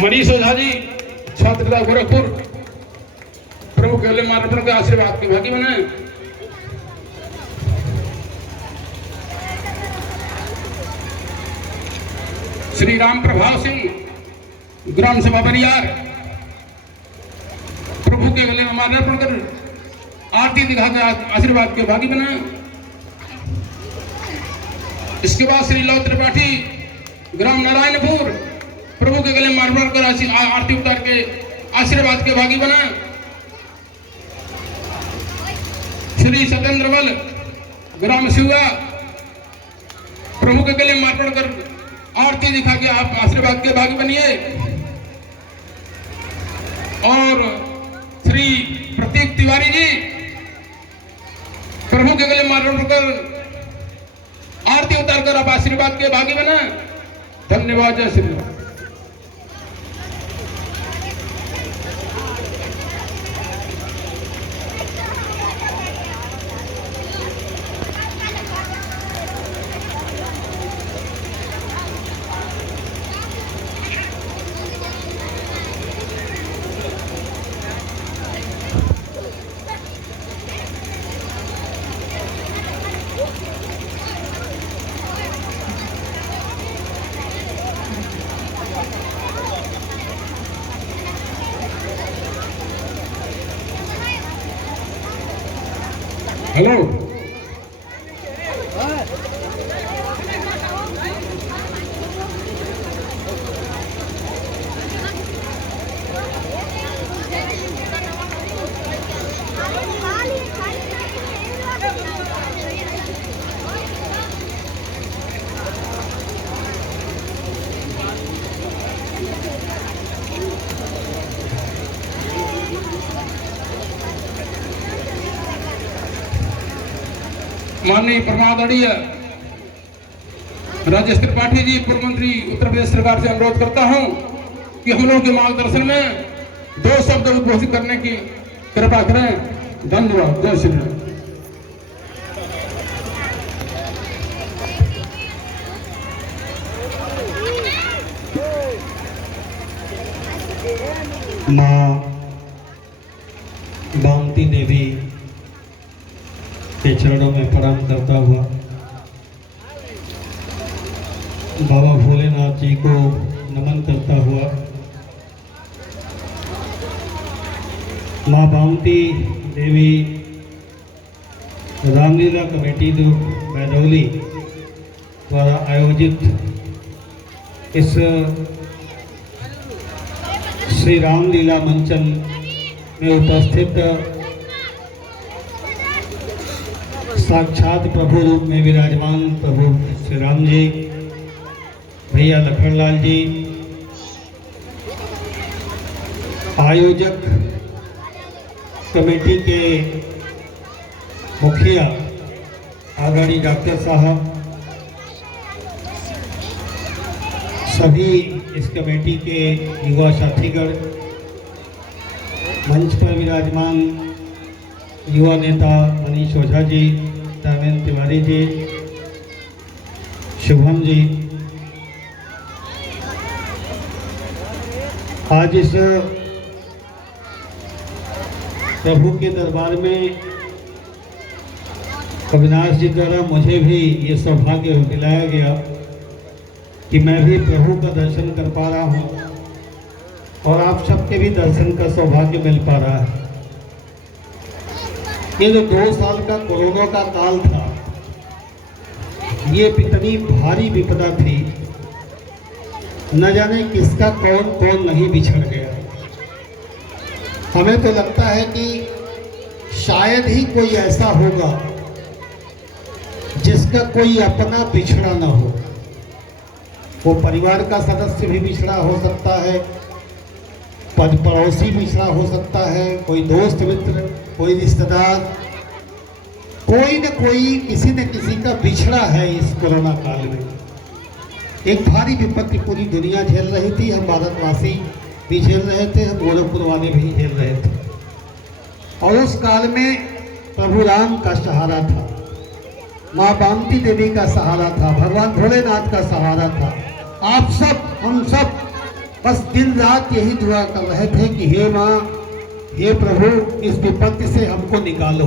मनीष ओझा जी, छात्र जिला गोरखपुर, प्रमुख मार्गदर्शन के आशीर्वाद के भागी बने। श्री राम प्रभाव सिंह, ग्राम सभा बरियार, प्रभु के गले में माल्यार्पण कर आरती दिखाकर आशीर्वाद के भागी बना। इसके बाद श्री लव त्रिपाठी, ग्राम नारायणपुर, प्रभु के गले माल्यार्पण कर आरती उतार के आशीर्वाद के भागी बना। श्री सत्येंद्र बल, ग्राम शिवा, प्रभु के गले माल्यार्पण कर आरती दिखा के आप आशीर्वाद के भागी बनिए। और श्री प्रतीक तिवारी जी, प्रभु के गले माल्यार्पण कर आरती उतार कर आप आशीर्वाद के भागी बना। धन्यवाद। जय श्री राम। हेलो, माननीय परमादरणीय राजेश त्रिपाठी जी, पूर्व मंत्री, उत्तर प्रदेश सरकार से अनुरोध करता हूं कि हम लोगों के मार्गदर्शन में 2 शब्द उद्घोषित करने की कृपा करें। धन्यवाद। जय श्री राम। माँ बामती देवी के चरणों में प्रणाम करता हुआ, बाबा भोलेनाथ जी को नमन करता हुआ, माँ बामती देवी रामलीला कमेटी बैदौली द्वारा आयोजित इस श्री रामलीला मंचन में उपस्थित साक्षात प्रभु रूप में विराजमान प्रभु श्री राम जी, भैया लखनलाल जी, आयोजक कमेटी के मुखिया आदरणीय डॉक्टर साहब, सभी इस कमेटी के युवा साथीगण, मंच पर विराजमान युवा नेता मनीष ओझा जी, धर्मेंद्र तिवारी जी, शुभम जी, आज इस प्रभु के दरबार में अविनाश जी द्वारा मुझे भी ये सौभाग्य दिलाया गया कि मैं भी प्रभु का दर्शन कर पा रहा हूँ और आप सबके भी दर्शन का सौभाग्य मिल पा रहा है। ये जो 2 साल का कोरोना का काल था, ये इतनी भारी विपदा थी, न जाने किसका कौन कौन नहीं बिछड़ गया। हमें तो लगता है कि शायद ही कोई ऐसा होगा जिसका कोई अपना बिछड़ा ना हो। वो परिवार का सदस्य भी बिछड़ा हो सकता है, पड़ोसी बिछड़ा हो सकता है, कोई दोस्त मित्र, कोई रिश्तेदार, कोई न कोई किसी न किसी का बिछड़ा है। इस कोरोना काल में एक भारी विपत्ति पूरी दुनिया झेल रही थी, हम भारतवासी भी झेल रहे थे, हम गोरखपुर वाले भी झेल रहे थे। और उस काल में प्रभु राम का सहारा था, माँ बामती देवी का सहारा था, भगवान भोलेनाथ का सहारा था। आप सब, हम सब बस दिन रात यही दुआ कर रहे थे कि हे माँ, हे प्रभु, इस विपत्ति से हमको निकालो।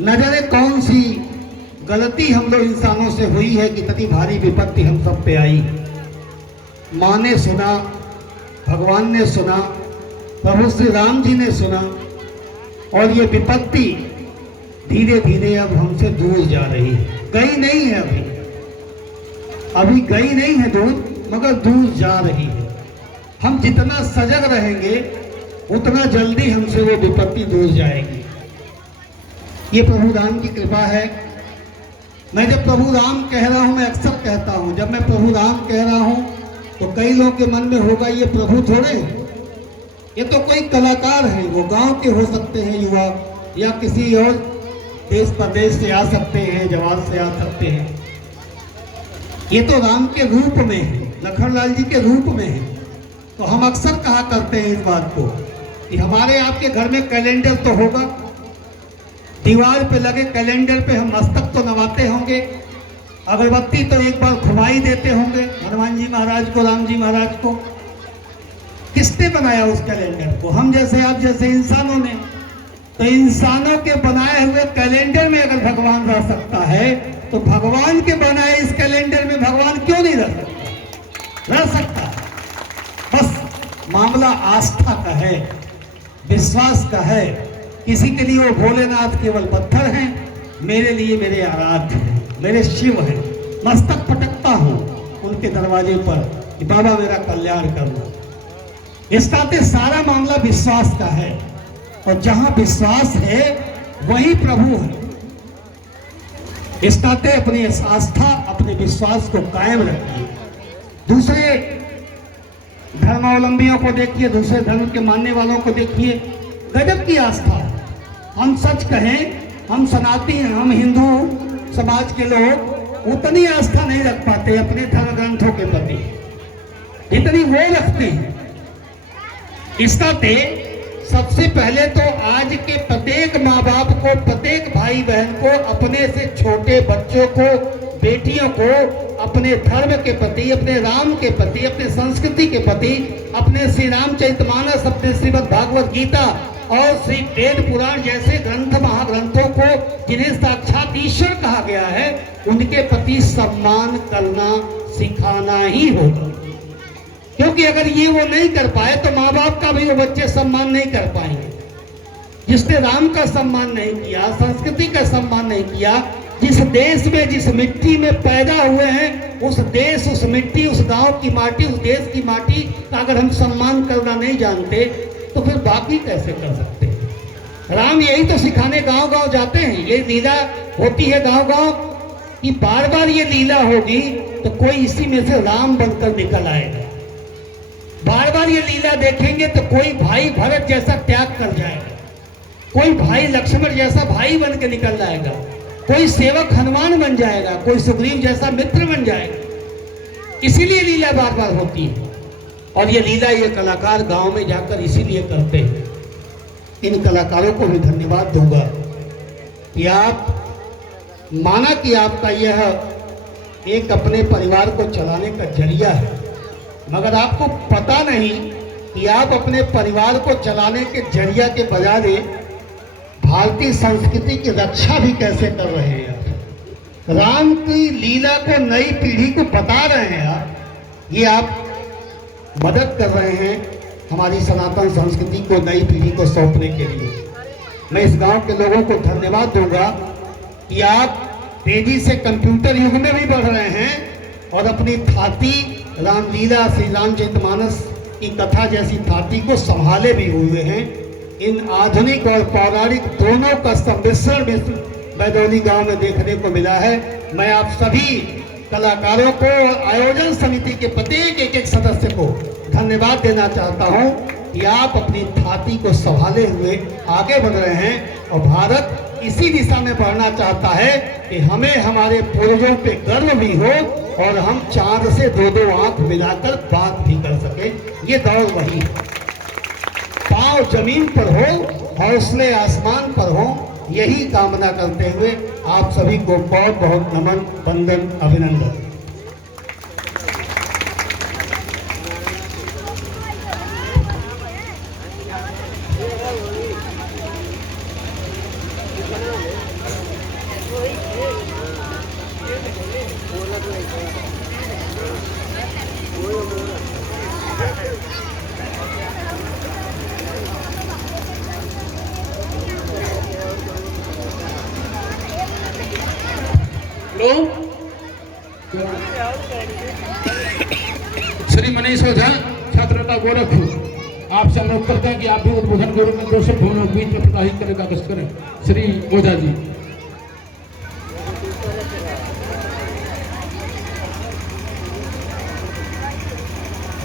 न जाने कौन सी गलती हम लोग इंसानों से हुई है कि इतनी भारी विपत्ति हम सब पे आई। माँ ने सुना, भगवान ने सुना, प्रभु श्री राम जी ने सुना, और ये विपत्ति धीरे धीरे अब हमसे दूर जा रही है। गई नहीं है अभी गई नहीं है दूर, मगर दूर जा रही है। हम जितना सजग रहेंगे उतना जल्दी हमसे वो विपत्ति दूर जाएगी। ये प्रभु राम की कृपा है। मैं जब प्रभु राम कह रहा हूँ, मैं अक्सर कहता हूँ, जब मैं प्रभु राम कह रहा हूँ तो कई लोगों के मन में होगा ये प्रभु थोड़े, ये तो कोई कलाकार है, वो गांव के हो सकते हैं युवा, या किसी और देश प्रदेश से आ सकते हैं, जवाब से आ सकते हैं। ये तो राम के रूप में है, लखनलाल जी के रूप में है। तो हम अक्सर कहा करते हैं इस बात को कि हमारे आपके घर में कैलेंडर तो होगा, दीवार पे लगे कैलेंडर पे हम मस्तक तो नवाते होंगे, अगरबत्ती तो एक बार खुमाई देते होंगे हनुमान जी महाराज को, राम जी महाराज को। किसने बनाया उस कैलेंडर को? हम जैसे, आप जैसे इंसानों ने। तो इंसानों के बनाए हुए कैलेंडर में अगर भगवान रह सकता है तो भगवान के बनाए इस कैलेंडर में भगवान क्यों नहीं रह सकता? रह सकता। बस मामला आस्था का है, विश्वास का है। किसी के लिए वो भोलेनाथ केवल पत्थर हैं, मेरे लिए मेरे आराध्य हैं, मेरे शिव हैं। मस्तक पटकता हूँ उनके दरवाजे पर कि बाबा मेरा कल्याण करना। इस नाते सारा मामला विश्वास का है, और जहां विश्वास है वही प्रभु है। इस नाते अपनी आस्था, अपने विश्वास को कायम रखिए। दूसरे धर्मावलंबियों को देखिए, दूसरे धर्म के मानने वालों को देखिए, गजब की आस्था। हम सच कहें, हम सनातनी, हम हिंदू समाज के लोग उतनी आस्था नहीं रख पाते अपने धर्म ग्रंथों के प्रति जितनी वो रखते हैं। इस नाते सबसे पहले तो आज के प्रत्येक माँ बाप को, प्रत्येक भाई बहन को, अपने से छोटे बच्चों को, बेटियों को अपने धर्म के प्रति, अपने राम के प्रति, अपने संस्कृति के प्रति, अपने श्री रामचरितमानस, अपने श्रीमद् भागवत गीता और श्री वेद पुराण जैसे ग्रंथ, महाग्रंथों को, जिन्हें साक्षात ईश्वर कहा गया है, उनके प्रति सम्मान करना सिखाना ही होगा। क्योंकि अगर ये वो नहीं कर पाए तो माँ बाप का भी वो बच्चे सम्मान नहीं कर पाएंगे। जिसने राम का सम्मान नहीं किया, संस्कृति का सम्मान नहीं किया, जिस देश में, जिस मिट्टी में पैदा हुए हैं, उस देश, उस मिट्टी, उस गांव की माटी, उस देश की माटी का अगर हम सम्मान करना नहीं जानते तो फिर बाकी कैसे कर सकते हैं? राम यही तो सिखाने गांव गांव जाते हैं। ये लीला होती है गांव गांव कि बार बार ये लीला होगी तो कोई इसी में से राम बनकर निकल आएगा। बार बार ये लीला देखेंगे तो कोई भाई भरत जैसा त्याग कर जाएगा, कोई भाई लक्ष्मण जैसा भाई बन के निकल जाएगा, कोई सेवक हनुमान बन जाएगा, कोई सुग्रीव जैसा मित्र बन जाएगा। इसीलिए लीला बार बार होती है। और ये लीला ये कलाकार गांव में जाकर इसीलिए करते हैं। इन कलाकारों को भी धन्यवाद दूंगा कि आप माना कि आपका यह एक अपने परिवार को चलाने का जरिया है, मगर आपको पता नहीं कि आप अपने परिवार को चलाने के जरिया के बजाय भारतीय संस्कृति की रक्षा भी कैसे कर रहे हैं आप। राम की लीला को नई पीढ़ी को बता रहे हैं आप। ये आप मदद कर रहे हैं हमारी सनातन संस्कृति को नई पीढ़ी को सौंपने के लिए। मैं इस गांव के लोगों को धन्यवाद दूंगा कि आप तेजी से कंप्यूटर युग में भी बढ़ रहे हैं और अपनी थाती रामलीला श्री रामचरितमानस की कथा जैसी थाती को संभाले भी हुए हैं। इन आधुनिक और पौराणिक दोनों का सम्मिश्रण बैदौली गांव में देखने को मिला है। मैं आप सभी कलाकारों को और आयोजन समिति के प्रत्येक एक सदस्य को धन्यवाद देना चाहता हूं कि आप अपनी थाती को संभाले हुए आगे बढ़ रहे हैं और भारत इसी दिशा में बढ़ना चाहता है कि हमें हमारे पूर्वजों पे गर्व भी हो और हम चांद से दो आंख मिलाकर बात भी कर सके। ये दौर वही है। पांव जमीन पर हो, हौसले आसमान पर हो, यही कामना करते हुए आप सभी को बहुत बहुत नमन, वंदन, अभिनंदन। श्री मनीष ओझा, छात्रता गोरखपुर, आपसे अनुरोध करते हैं कि आप भी उद्बोधन के रूप में 2 शब्द हम लोग बीच में प्रकाशित करने का कष्ट करें। श्री ओझा जी।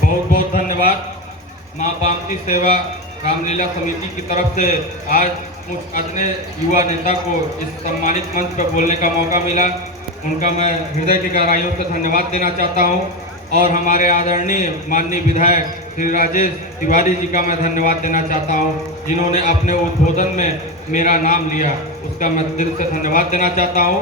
बहुत बहुत धन्यवाद। माँ पामती सेवा रामलीला समिति की तरफ से आज मुझ अजने युवा नेता को इस सम्मानित मंच पर बोलने का मौका मिला। उनका मैं हृदय की गहराइयों से धन्यवाद देना चाहता हूं और हमारे आदरणीय माननीय विधायक श्री राजेश तिवारी जी का मैं धन्यवाद देना चाहता हूं, जिन्होंने अपने उद्बोधन में मेरा नाम लिया, उसका मैं दिल से धन्यवाद देना चाहता हूं।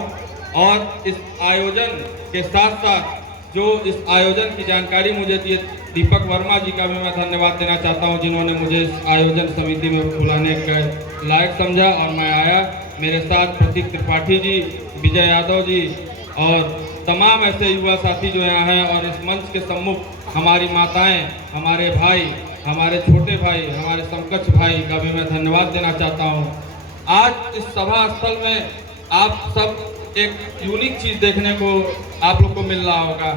और इस आयोजन के साथ साथ जो इस आयोजन की जानकारी मुझे दी दीपक वर्मा जी का भी मैं धन्यवाद देना चाहता हूं, जिन्होंने मुझे इस आयोजन समिति में बुलाने के लायक समझा और मैं आया। मेरे साथ प्रतीक त्रिपाठी जी, विजय यादव जी और तमाम ऐसे युवा साथी जो यहाँ हैं और इस मंच के सम्मुख हमारी माताएं, हमारे भाई, हमारे छोटे भाई, हमारे समकक्ष भाई का भी मैं धन्यवाद देना चाहता हूँ। आज इस सभा स्थल में आप सब एक यूनिक चीज़ देखने को आप लोग को मिल रहा होगा।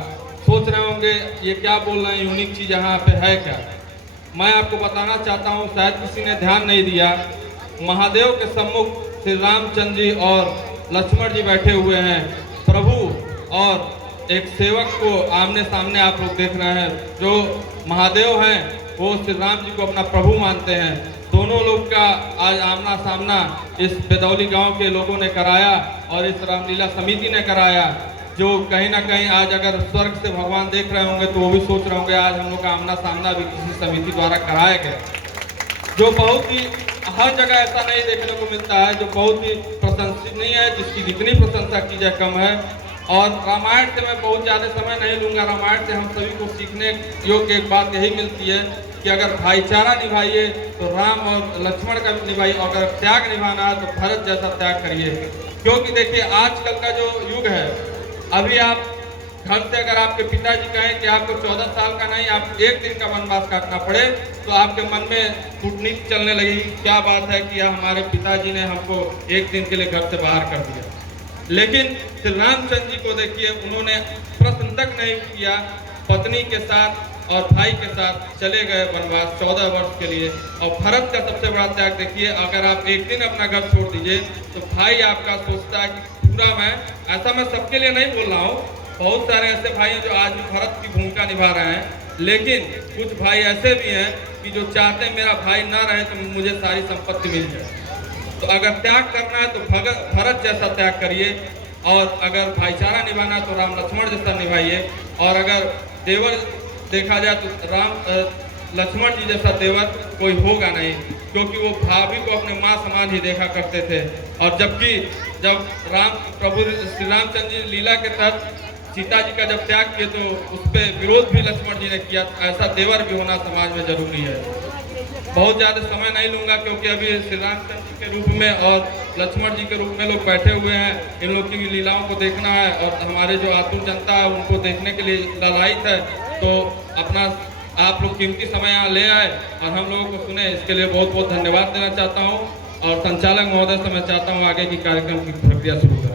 सोच रहे होंगे ये क्या बोल रहे हैं, यूनिक चीज़ यहाँ पे है क्या। मैं आपको बताना चाहता हूँ, शायद किसी ने ध्यान नहीं दिया, महादेव के सम्मुख श्री रामचंद्र जी और लक्ष्मण जी बैठे हुए हैं। प्रभु और एक सेवक को आमने सामने आप लोग देख रहे हैं। जो महादेव हैं वो श्री राम जी को अपना प्रभु मानते हैं। दोनों लोग का आज आमना सामना इस बेदौली गांव के लोगों ने कराया और इस रामलीला समिति ने कराया, जो कहीं ना कहीं आज अगर स्वर्ग से भगवान देख रहे होंगे तो वो भी सोच रहे होंगे आज हम लोग का आमना सामना भी किसी समिति द्वारा कराया गया, जो बहुत ही हर जगह ऐसा नहीं देखने को मिलता है, जो बहुत ही प्रशंसनीय है, जिसकी जितनी प्रशंसा की जाए कम है। और रामायण से मैं बहुत ज़्यादा समय नहीं लूँगा। रामायण से हम सभी को सीखने योग्य एक बात यही मिलती है कि अगर भाईचारा निभाइए तो राम और लक्ष्मण का भी निभाइए, और अगर त्याग निभाना है तो भरत जैसा त्याग करिए। क्योंकि देखिए आजकल का जो युग है, अभी आप घर से अगर आपके पिताजी कहें कि आपको 14 साल का नहीं, आप 1 दिन का वनवास काटना पड़े तो आपके मन में कूटनीति चलने लगेगी, क्या बात है कि हमारे पिताजी ने हमको 1 दिन के लिए घर से बाहर कर दिया। लेकिन श्री रामचंद्र जी को देखिए, उन्होंने प्रश्न तक नहीं किया, पत्नी के साथ और भाई के साथ चले गए वनवास 14 वर्ष के लिए। और भरत का सबसे बड़ा त्याग देखिए, अगर आप 1 दिन अपना घर छोड़ दीजिए तो भाई आपका सोचता है कि पूरा मैं सबके लिए नहीं बोल रहा हूँ, बहुत सारे ऐसे भाई हैं जो आज भी भरत की भूमिका निभा रहे हैं, लेकिन कुछ भाई ऐसे भी हैं कि जो चाहते हैं मेरा भाई ना रहे तो मुझे सारी संपत्ति मिल जाए। तो अगर त्याग करना है तो भरत जैसा त्याग करिए, और अगर भाईचारा निभाना है तो राम लक्ष्मण जैसा निभाइए। और अगर देवर देखा जाए तो लक्ष्मण जी जैसा देवर कोई होगा नहीं, क्योंकि वो भाभी को अपने माँ समान ही देखा करते थे। और जबकि जब प्रभु श्री रामचंद्र जी लीला के तहत सीता जी का जब त्याग किए तो उस पर विरोध भी लक्ष्मण जी ने किया। ऐसा देवर भी होना समाज में जरूरी है। बहुत ज़्यादा समय नहीं लूँगा, क्योंकि अभी श्री रामचंद्र जी के रूप में और लक्ष्मण जी के रूप में लोग बैठे हुए हैं। इन लोग की लीलाओं को देखना है और हमारे जो आतुर जनता है उनको देखने के लिए लालायित है। तो अपना आप लोग कीमती समय यहाँ ले आए और हम लोगों को सुने, इसके लिए बहुत बहुत धन्यवाद देना चाहता हूँ। और संचालक महोदय से मैं चाहता हूँ आगे की कार्यक्रम की प्रक्रिया शुरू करें।